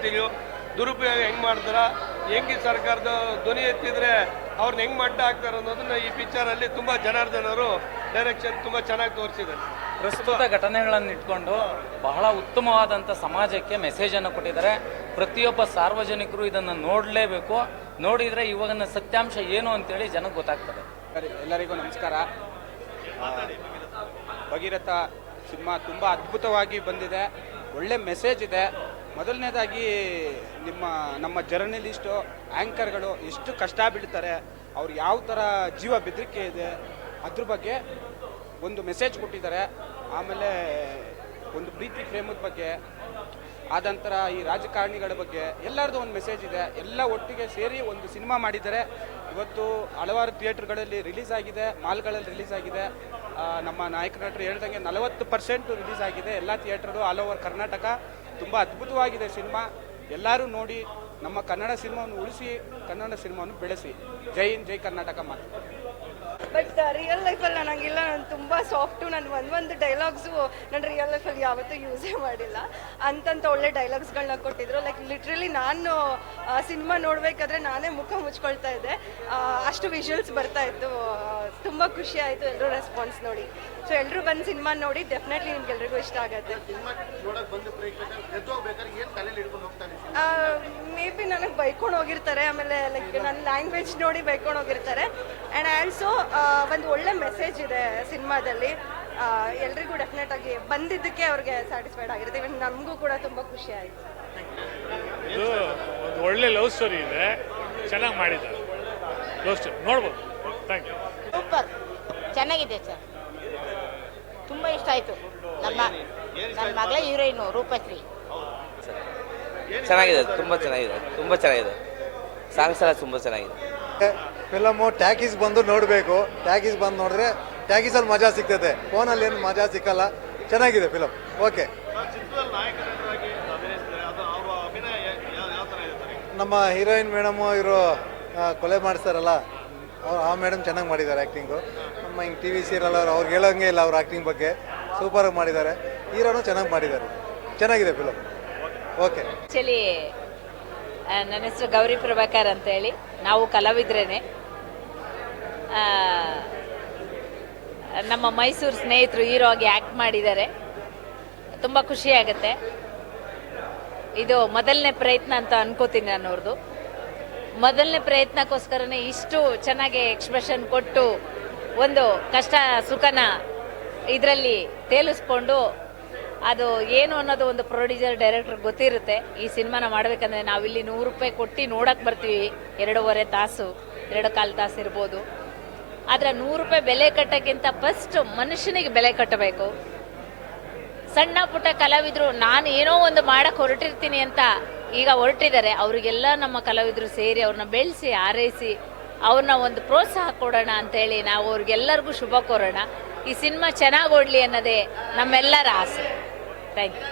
ಗೊತ್ತಿದೆಯೋ ದುರುಪಯೋಗ ಹೆಂಗೆ ಮಾಡ್ತಾರ, ಹೆಂಗೆ ಸರ್ಕಾರದ ಧ್ವನಿ ಎತ್ತಿದ್ರೆ ಅವ್ರನ್ನ ಹೆಂಗೆ ಮಟ್ಟ ಹಾಕ್ತಾರೆ ಅನ್ನೋದನ್ನ ಈ ಪಿಕ್ಚರಲ್ಲಿ ತುಂಬ ಜನಾರ್ದನವರು ಡೈರೆಕ್ಷನ್ ತುಂಬ ಚೆನ್ನಾಗಿ ತೋರಿಸಿದ್ದಾರೆ. ಪ್ರಸ್ತುತ ಘಟನೆಗಳನ್ನು ಇಟ್ಕೊಂಡು ಬಹಳ ಉತ್ತಮವಾದಂಥ ಸಮಾಜಕ್ಕೆ ಮೆಸೇಜನ್ನು ಕೊಟ್ಟಿದ್ದಾರೆ. ಪ್ರತಿಯೊಬ್ಬ ಸಾರ್ವಜನಿಕರು ಇದನ್ನು ನೋಡಲೇಬೇಕು. ನೋಡಿದರೆ ಇವಾಗಿನ ಸತ್ಯಾಂಶ ಏನು ಅಂತೇಳಿ ಜನಕ್ಕೆ ಗೊತ್ತಾಗ್ತದೆ. ಎಲ್ಲರಿಗೂ ನಮಸ್ಕಾರ. ಭಗೀರಥ ಸಿನಿಮಾ ತುಂಬ ಅದ್ಭುತವಾಗಿ ಬಂದಿದೆ, ಒಳ್ಳೆ ಮೆಸೇಜ್ ಇದೆ. ಮೊದಲನೇದಾಗಿ ನಮ್ಮ ಜರ್ನಲಿಸ್ಟು ಆ್ಯಂಕರ್ಗಳು ಎಷ್ಟು ಕಷ್ಟ ಬೀಳ್ತಾರೆ, ಅವ್ರು ಯಾವ ಥರ ಜೀವ ಬೆದರಿಕೆ ಇದೆ ಅದ್ರ ಬಗ್ಗೆ ಒಂದು ಮೆಸೇಜ್ ಕೊಟ್ಟಿದ್ದಾರೆ. ಆಮೇಲೆ ಒಂದು ಪ್ರೀತಿ ಪ್ರೇಮದ ಬಗ್ಗೆ, ಆದಂತರ ಈ ರಾಜಕಾರಣಿಗಳ ಬಗ್ಗೆ ಎಲ್ಲರದ್ದು ಒಂದು ಮೆಸೇಜ್ ಇದೆ. ಎಲ್ಲ ಒಟ್ಟಿಗೆ ಸೇರಿ ಒಂದು ಸಿನಿಮಾ ಮಾಡಿದ್ದಾರೆ. ಇವತ್ತು ಹಲವಾರು ಥಿಯೇಟರ್ಗಳಲ್ಲಿ ರಿಲೀಸ್ ಆಗಿದೆ, ಮಾಲ್ಗಳಲ್ಲಿ ರಿಲೀಸ್ ಆಗಿದೆ. ನಮ್ಮ ನಾಯಕ ನಟರು ಹೇಳ್ದಂಗೆ 40% ರಿಲೀಸ್ ಆಗಿದೆ ಎಲ್ಲ ಥಿಯೇಟರ್ಗಳು ಆಲ್ ಓವರ್ ಕರ್ನಾಟಕ. ತುಂಬ ಅದ್ಭುತವಾಗಿದೆ ಸಿನಿಮಾ. ಎಲ್ಲರೂ ನೋಡಿ ನಮ್ಮ ಕನ್ನಡ ಸಿನಿಮಾವನ್ನು ಉಳಿಸಿ, ಕನ್ನಡ ಸಿನಿಮಾವನ್ನು ಬೆಳೆಸಿ. ಜೈ ಹಿಂದ್, ಜೈ ಕರ್ನಾಟಕ ಮಾತು. ಬಟ್ ರಿಯಲ್ ಲೈಫಲ್ಲಿ ನನಗಿಲ್ಲ, ನಾನು ತುಂಬ ಸಾಫ್ಟು. ನಾನು ಒಂದು ಡೈಲಾಗ್ಸು ನಾನು ರಿಯಲ್ ಲೈಫಲ್ಲಿ ಯಾವತ್ತೂ ಯೂಸೇ ಮಾಡಿಲ್ಲ. ಅಂತಂತ ಒಳ್ಳೆ ಡೈಲಾಗ್ಸ್ಗಳನ್ನ ಕೊಟ್ಟಿದ್ರು. ಲೈಕ್ ಲಿಟ್ರಲಿ ನಾನು ಸಿನಿಮಾ ನೋಡಬೇಕಾದ್ರೆ ನಾನೇ ಮುಖ ಮುಚ್ಕೊಳ್ತಾ ಇದ್ದೆ, ಅಷ್ಟು ವಿಜುವಲ್ಸ್ ಬರ್ತಾ ಇತ್ತು. ತುಂಬ ಖುಷಿ ಆಯಿತು ಎಲ್ಲರೂ ರೆಸ್ಪಾನ್ಸ್ ನೋಡಿ. ಸೊ ಎಲ್ಲರೂ ಬಂದು ಸಿನಿಮಾ ನೋಡಿ, ಡೆಫಿನೆಟ್ಲಿ ನಿಮ್ಗೆಲ್ರಿಗೂ ಇಷ್ಟ ಆಗುತ್ತೆ. ಮೇ ಬಿ ನನಗೆ ಬೈಕೊಂಡು ಹೋಗಿರ್ತಾರೆ, ಆಮೇಲೆ ಲೈಕ್ ನನ್ನ ಲ್ಯಾಂಗ್ವೇಜ್ ನೋಡಿ ಬೈಕೊಂಡು ಹೋಗಿರ್ತಾರೆ. ಆ್ಯಂಡ್ ಆಲ್ಸೋ ಒಂದು ಒಳ್ಳೆ ಮೆಸೇಜ್ ಇದೆ ಸಿನಿಮಾದಲ್ಲಿ. ಎಲ್ರಿಗೂ ಡೆಫಿನೆಟ್ ಆಗಿ ಬಂದಿದ್ದಕ್ಕೆ ಅವ್ರಿಗೆ ಸ್ಯಾಟಿಸ್ಫೈಡ್ ಆಗಿರುತ್ತೆ. ಇವನ್ ನಮಗೂ ಕೂಡ ತುಂಬ ಖುಷಿ ಆಯಿತು. ಇದು ಒಂದು ಒಳ್ಳೆ ಲವ್ ಸ್ಟೋರಿ ಇದೆ, ಚೆನ್ನಾಗಿ ಮಾಡಿದ್ದಾರೆ. ಲವ್ ಸ್ಟೋರಿ ನೋಡ್ಬೋದು. Thank you. ಸೂಪರ್, ಚೆನ್ನಾಗಿದೆ ಸರ್, ತುಂಬ ಇಷ್ಟ ಆಯಿತು. ನನ್ನ ಮಗಳ ಹೀರೋಯಿನು ರೂಪಶ್ರೀ. ಚೆನ್ನಾಗಿದೆ, ತುಂಬ ಚೆನ್ನಾಗಿದೆ, ತುಂಬ ಚೆನ್ನಾಗಿದೆ. ಸಾಂಗ್ಸ್ ಎಲ್ಲ ತುಂಬ ಚೆನ್ನಾಗಿದೆ. ಫಿಲಮು ಟ್ಯಾಕೀಸ್ ಬಂದು ನೋಡಬೇಕು. ಟ್ಯಾಕೀಸ್ ಬಂದು ನೋಡಿದ್ರೆ ಟ್ಯಾಕೀಸಲ್ಲಿ ಮಜಾ ಸಿಗ್ತದೆ, ಫೋನಲ್ಲಿ ಏನು ಮಜಾ ಸಿಕ್ಕಲ್ಲ. ಚೆನ್ನಾಗಿದೆ ಫಿಲಮ್. ಓಕೆ. ನಮ್ಮ ಹೀರೋಯಿನ್ ಮೇಡಮು ಇವರು ಕೊಲೆ ಮಾಡಿಸ್ತಾರಲ್ಲ, ಆ ಮೇಡಮ್ ಚೆನ್ನಾಗಿ ಮಾಡಿದ್ದಾರೆ ಆ್ಯಕ್ಟಿಂಗು. ನಮ್ಮ ಹಿಂಗೆ ಟಿ ವಿ ಸೀರಿಯಲ್ ಅವ್ರಿಗೆ ಹೇಳೋಂಗೆ ಇಲ್ಲ ಅವ್ರ ಆ್ಯಕ್ಟಿಂಗ್ ಬಗ್ಗೆ, ಸೂಪರಾಗಿ ಮಾಡಿದ್ದಾರೆ. ಹೀರೋನು ಚೆನ್ನಾಗಿ ಮಾಡಿದ್ದಾರೆ. ಚೆನ್ನಾಗಿದೆ ಫಿಲಮ್. ಓಕೆ. ಆ್ಯಕ್ಚುಲಿ ನನ್ನ ಹೆಸರು ಗೌರಿ ಪ್ರಭಾಕರ್ ಅಂತೇಳಿ, ನಾವು ಕಲಾವಿದ್ರೇನೆ. ನಮ್ಮ ಮೈಸೂರು ಸ್ನೇಹಿತರು ಹೀರೋ ಆಗಿ ಆ್ಯಕ್ಟ್ ಮಾಡಿದ್ದಾರೆ. ತುಂಬ ಖುಷಿಯಾಗುತ್ತೆ. ಇದು ಮೊದಲನೇ ಪ್ರಯತ್ನ ಅಂತ ಅನ್ಕೋತೀನಿ ನಾನು ಅವ್ರದ್ದು. ಮೊದಲನೇ ಪ್ರಯತ್ನಕ್ಕೋಸ್ಕರನೇ ಇಷ್ಟು ಚೆನ್ನಾಗಿ ಎಕ್ಸ್ಪ್ರೆಷನ್ ಕೊಟ್ಟು ಒಂದು ಕಷ್ಟ ಸುಖನ ಇದರಲ್ಲಿ ತೇಲಿಸ್ಕೊಂಡು, ಅದು ಏನು ಅನ್ನೋದು ಒಂದು ಪ್ರೊಡ್ಯೂಸರ್ ಡೈರೆಕ್ಟರ್ ಗೊತ್ತಿರುತ್ತೆ. ಈ ಸಿನಿಮಾನ ಮಾಡಬೇಕಂದ್ರೆ ನಾವಿಲ್ಲಿ 100 ರೂಪಾಯಿ ಕೊಟ್ಟು ನೋಡಕ್ಕೆ ಬರ್ತೀವಿ, 2.5 ತಾಸು 2.25 ತಾಸು ಇರ್ಬೋದು. ಆದರೆ 100 ರೂಪಾಯಿ ಬೆಲೆ ಕಟ್ಟೋಕ್ಕಿಂತ ಫಸ್ಟ್ ಮನುಷ್ಯನಿಗೆ ಬೆಲೆ ಕಟ್ಟಬೇಕು. ಸಣ್ಣ ಪುಟ್ಟ ಕಲಾವಿದರು ನಾನು ಏನೋ ಒಂದು ಮಾಡಕ್ಕೆ ಹೊರಟಿರ್ತೀನಿ ಅಂತ ಈಗ ಹೊರಟಿದ್ದಾರೆ. ಅವರಿಗೆಲ್ಲ ನಮ್ಮ ಕಲಾವಿದರು ಸೇರಿ ಅವ್ರನ್ನ ಬೆಳೆಸಿ ಆರೈಸಿ ಅವ್ರನ್ನ ಒಂದು ಪ್ರೋತ್ಸಾಹ ಕೊಡೋಣ ಅಂತೇಳಿ ನಾವು ಅವ್ರಿಗೆಲ್ಲರಿಗೂ ಶುಭ ಕೋರೋಣ. ಈ ಸಿನಿಮಾ ಚೆನ್ನಾಗಿ ಓಡಲಿ ಅನ್ನೋದೇ ನಮ್ಮೆಲ್ಲರ ಆಸೆ. Thank you.